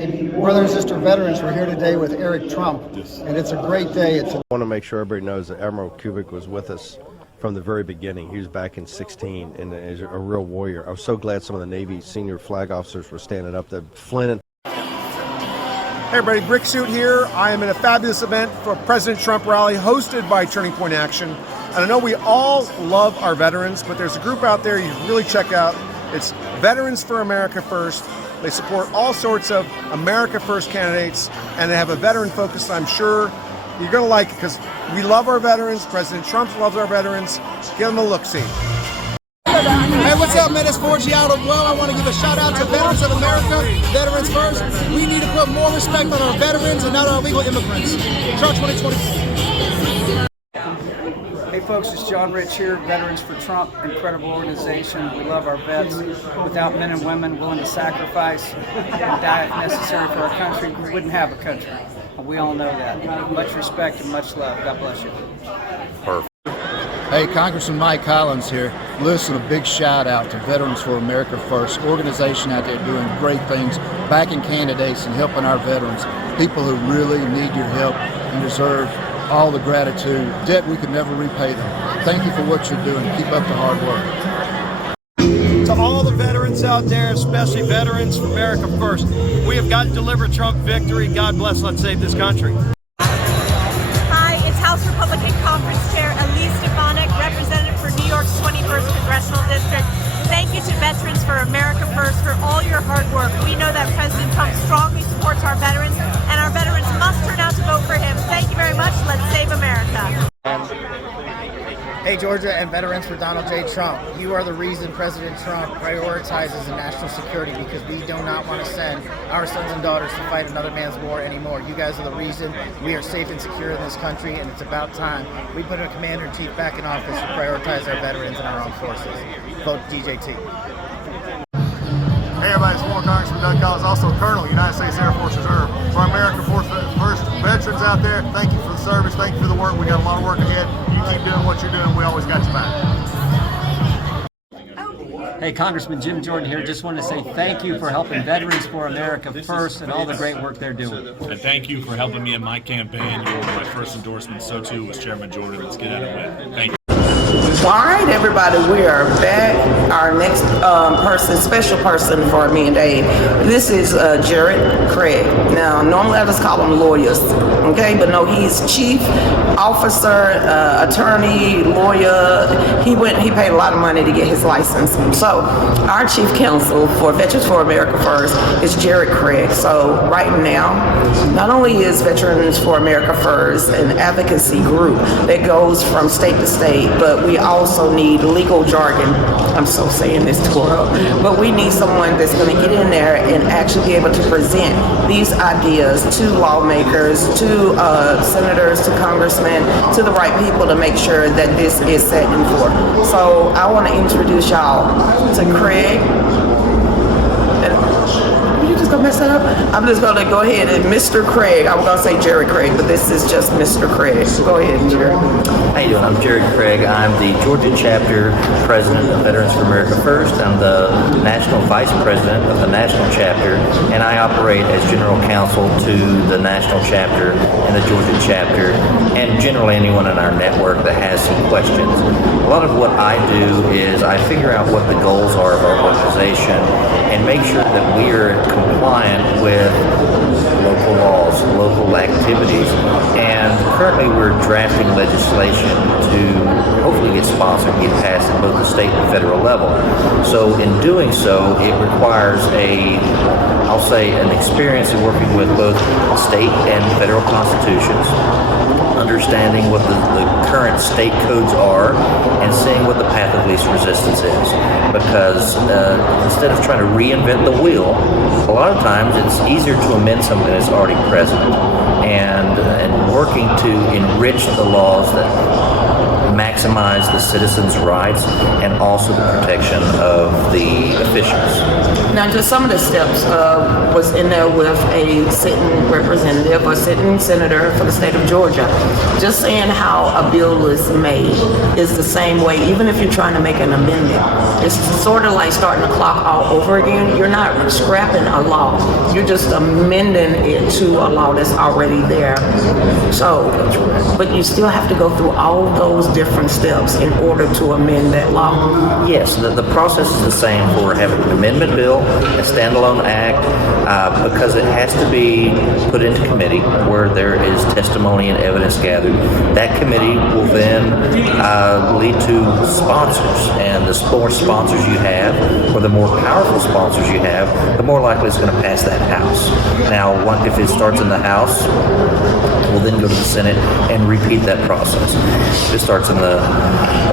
Brother and sister veterans, we're here today with Eric Trump, and it's a great day. I want to make sure everybody knows that Admiral Kubik was with us from the very beginning. He was back in '16 and is a real warrior. I was so glad some of the Navy senior flag officers were standing up. The Flynn. Hey everybody, Brick Suit here. I am in a fabulous event for President Trump rally hosted by Turning Point Action. And I know we all love our veterans, but there's a group out there you really check out. It's Veterans for America First. They support all sorts of America First candidates, and they have a veteran focus that I'm sure you're going to like because we love our veterans. President Trump loves our veterans. Give them a look-see. Hey, what's up, man? It's 4G out of well. I want to give a shout out to Veterans of America, Veterans First. We need to put more respect on our veterans and not our illegal immigrants. Trump 2020. Hey folks, it's John Rich here, Veterans for Trump, incredible organization. We love our vets. Without men and women willing to sacrifice and die if necessary for our country, we wouldn't have a country. We all know that. Much respect and much love. God bless you. Perfect. Hey, Congressman Mike Collins here. Listen, a big shout out to Veterans for America First, organization out there doing great things, backing candidates and helping our veterans, people who really need your help and deserve all the gratitude. Debt we could never repay them. Thank you for what you're doing. Keep up the hard work. To all the veterans out there, especially Veterans for America First, we have got to deliver Trump victory. God bless, let's save this country. Hi, it's House Republican Conference Chair Elise Stefanik, representative for New York's 21st Congressional District. Thank you to Veterans for America First for all your hard work. We know that President Trump strongly supports our veterans, and our veterans must turn out to vote for him. Thank you very much. Let's save America. Hey, Georgia and Veterans for Donald J. Trump. You are the reason President Trump prioritizes the national security because we do not want to send our sons and daughters to fight another man's war anymore. You guys are the reason we are safe and secure in this country, and it's about time we put a commander-in-chief back in office to prioritize our veterans and our armed forces. Vote DJT. Hey everybody, it's former Congressman Doug Collins, also Colonel, United States Air Force Reserve. For our America First veterans out there, thank you for the service, thank you for the work. We got a lot of work ahead. You keep doing what you're doing, we always got your back. Hey, Congressman Jim Jordan here. Just want to say thank you for helping Veterans for America First and all the great work they're doing. And thank you for helping me in my campaign. You were my first endorsement. So too was Chairman Jordan. Let's get out of it. Thank you. All right, everybody, we are back. Our next special person for me and Dave. This is Jared Craig. Now, normally I just call him lawyers, okay? But no, he's chief officer, attorney, lawyer. He paid a lot of money to get his license. So, our chief counsel for Veterans for America First is Jared Craig. So, right now, not only is Veterans for America First an advocacy group that goes from state to state, but we also need legal jargon. I'm so saying this to her, but we need someone that's going to get in there and actually be able to present these ideas to lawmakers, to senators, to congressmen, to the right people to make sure that this is set in forth. So I want to introduce y'all to Craig. You just gonna mess that up? I'm just gonna go ahead and Mr. Craig. I was gonna say Jared Craig, but this is just Mr. Craig. Go ahead, Jared. How you doing? I'm Jared Craig. I'm the Georgia chapter president of Veterans for America First. I'm the national vice president of the national chapter, and I operate as general counsel to the national chapter and the Georgia chapter, and generally anyone in our network that has some questions. A lot of what I do is I figure out what the goals are of our organization and make sure that we are compliant with local laws, local activities, and currently we're drafting legislation to hopefully get sponsored and get passed at both the state and federal level. So in doing so, it requires I'll say an experience in working with both state and federal constitutions, understanding what the current state codes are, and seeing what the path of least resistance is. Because instead of trying to reinvent the wheel, a lot of times it's easier to amend something that's already present, and working to enrich the laws that maximize the citizens' rights and also the protection of the officials. Now, just some of the steps was in there with a sitting representative or sitting senator for the state of Georgia. Just saying how a bill is made is the same way, even if you're trying to make an amendment. It's sort of like starting the clock all over again. You're not scrapping a law. You're just amending it to a law that's already there. So, but you still have to go through all those different steps in order to amend that law. Yes, the process is the same for having an amendment bill, a standalone act, because it has to be put into committee where there is testimony and evidence gathered. That committee will then lead to sponsors, and the more sponsors you have, or the more powerful sponsors you have, the more likely it's going to pass that House. Now, if it starts in the House, we'll then go to the Senate and repeat that process. If it starts in the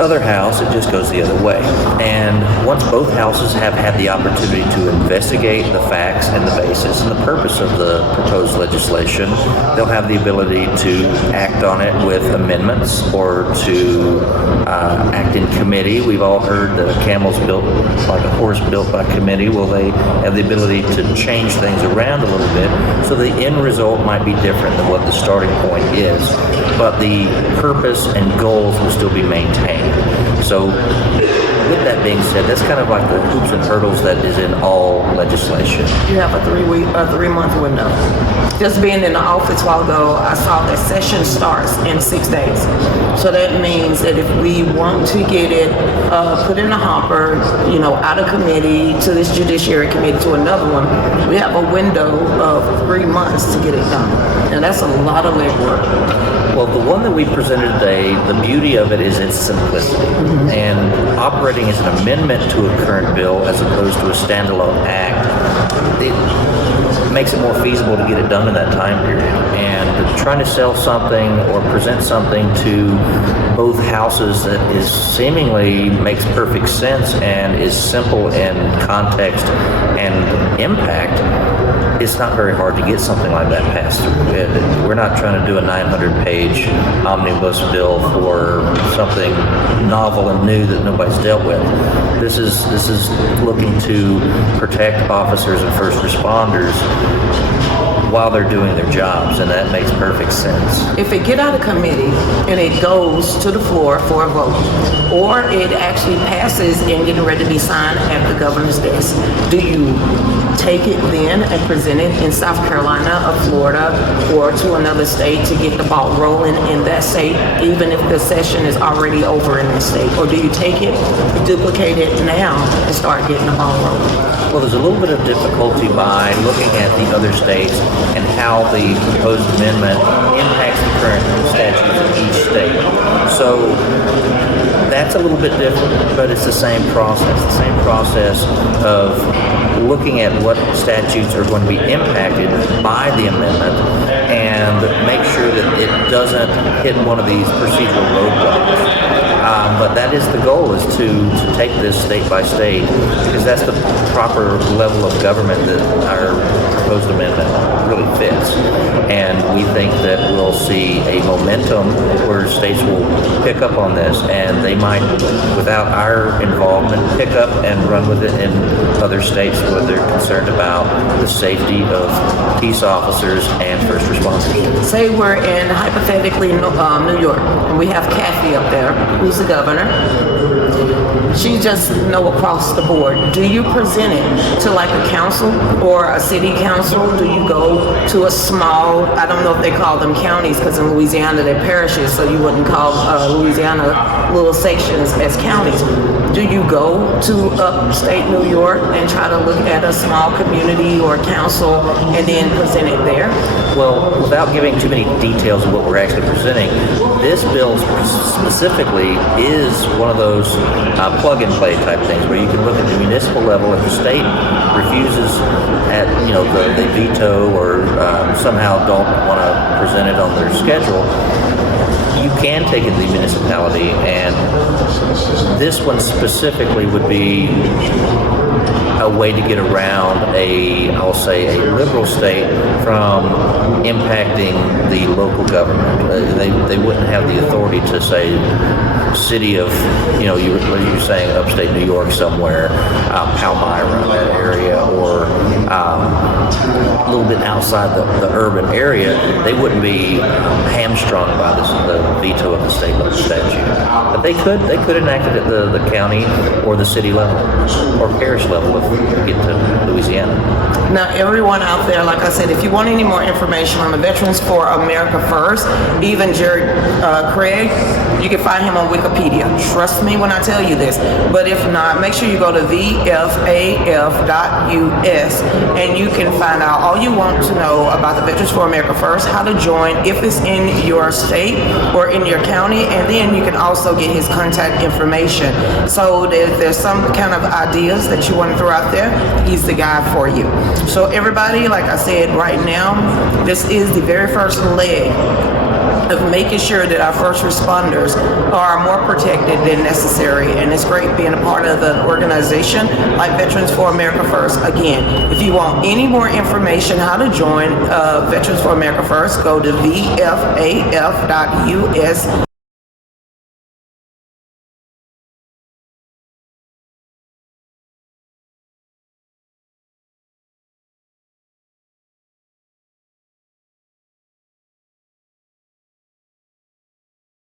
other House, it just goes the other way. And once both houses have had the opportunity to investigate the facts and the basis and the purpose of the proposed legislation, they'll have the ability to act on it with amendments or to act in committee. We've all heard that a camel's built like a horse built by committee. Well, they have the ability to change things around a little bit, so the end result might be different than what the starting point is, but the purpose and goals will still be maintained. So with that being said, that's kind of like the hoops and hurdles that is in all legislation. You have a 3-month window. Just being in the office a while ago, I saw that session starts in 6 days. So that means that if we want to get it put in the hopper, out of committee to this Judiciary Committee to another one, we have a window of 3 months to get it done. And that's a lot of legwork. Well, the one that we presented today, the beauty of it is its simplicity. And operating as an amendment to a current bill as opposed to a standalone act, it makes it more feasible to get it done in that time period. And trying to sell something or present something to both houses that is seemingly makes perfect sense and is simple in context and impact, it's not very hard to get something like that passed through. We're not trying to do a 900-page omnibus bill for something novel and new that nobody's dealt with. This is looking to protect officers and first responders while they're doing their jobs, and that makes perfect sense. If it get out of committee and it goes to the floor for a vote, or it actually passes and getting ready to be signed at the governor's desk, do you take it then and present it in South Carolina or Florida or to another state to get the ball rolling in that state, even if the session is already over in the state? Or do you take it, duplicate it now, and start getting the ball rolling? Well, there's a little bit of difficulty by looking at the other states and how the proposed amendment impacts the current statutes in each state. So that's a little bit different, but it's the same process of looking at what statutes are going to be impacted by the amendment and make sure that it doesn't hit one of these procedural roadblocks. But that is the goal, is to take this state by state, because that's the proper level of government that our proposed amendment really fits. And we think that we'll see a momentum where states will pick up on this, and they might, without our involvement, pick up and run with it in other states where they're concerned about the safety of peace officers and first responders. Say we're in, hypothetically, New York, and we have Kathy up there, who's the governor. She just across the board. Do you present it to like a council or a city council? Do you go to a small, I don't know if they call them counties, because in Louisiana they're parishes, so you wouldn't call Louisiana little sections as counties. Do you go to upstate New York and try to look at a small community or council and then present it there? Well, without giving too many details of what we're actually presenting, this bill specifically is one of those plug-and-play type things where you can look at the municipal level. If the state refuses they veto or somehow don't want to present it on their schedule, you can take it to the municipality, and this one specifically would be a way to get around I'll say a liberal state from impacting the local government. They wouldn't have the authority to say city of, you were saying upstate New York somewhere, Palmyra, that area, or a little bit outside the urban area. They wouldn't be hamstrung by the veto of the state level statute. But they could enact it at the county or the city level or parish level if we get to Louisiana. Now, everyone out there, like I said, if you want any more information on the Veterans for America First, even Jared Craig, you can find him on Wikipedia. Trust me when I tell you this. But if not, make sure you go to VFAF.us and you can find out all you want to know about the Veterans for America First, how to join, if it's in your state or in your county, and then you can also get his contact information. So if there's some kind of ideas that you want to throw out there, he's the guy for you. So everybody, like I said, right now, this is the very first leg of making sure that our first responders are more protected than necessary. And it's great being a part of an organization like Veterans for America First. Again, if you want any more information how to join Veterans for America First, go to VFAF.us